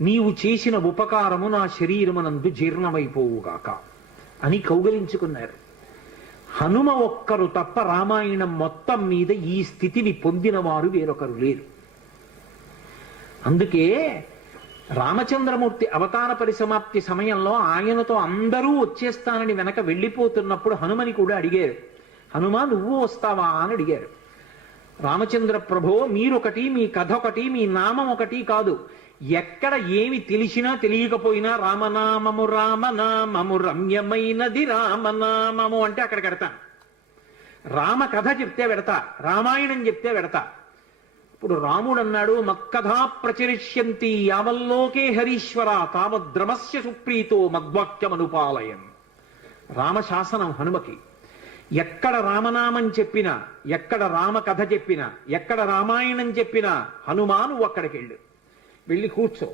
నీవు చేసిన ఉపకారము నా శరీరమునందు జీర్ణమైపోవుగాక అని కౌగలించుకున్నారు. హనుమ ఒక్కరు తప్ప రామాయణం మొత్తం మీద ఈ స్థితిని పొందిన వారు వేరొకరు లేరు. అందుకే రామచంద్రమూర్తి అవతార పరిసమాప్తి సమయంలో ఆయనతో అందరూ వచ్చేస్తానని వెనక వెళ్ళిపోతున్నప్పుడు హనుమని కూడా అడిగారు, హనుమ నువ్వు వస్తావా అని అడిగారు. రామచంద్ర ప్రభో, మీరొకటి, మీ కథ ఒకటి, మీ నామం ఒకటి కాదు, ఎక్కడ ఏమి తెలిసినా తెలియకపోయినా రామనామము రామనామము రమ్యమైనది రామనామము అంటే అక్కడ పెడతాను. రామ కథ చెప్తే పెడతా, రామాయణం చెప్తే పెడతా. ఇప్పుడు రాముడు అన్నాడు, మక్కథా ప్రచరిష్యంతి యావల్లోకే హరీశ్వర తావద్రమస్య సుప్రీతో మద్వాక్యమనుపాలయం. రామశాసనం హనుమకి. ఎక్కడ రామనామం చెప్పినా, ఎక్కడ రామ కథ చెప్పినా, ఎక్కడ రామాయణం చెప్పినా హనుమాను అక్కడికి వెళ్ళి కూర్చో,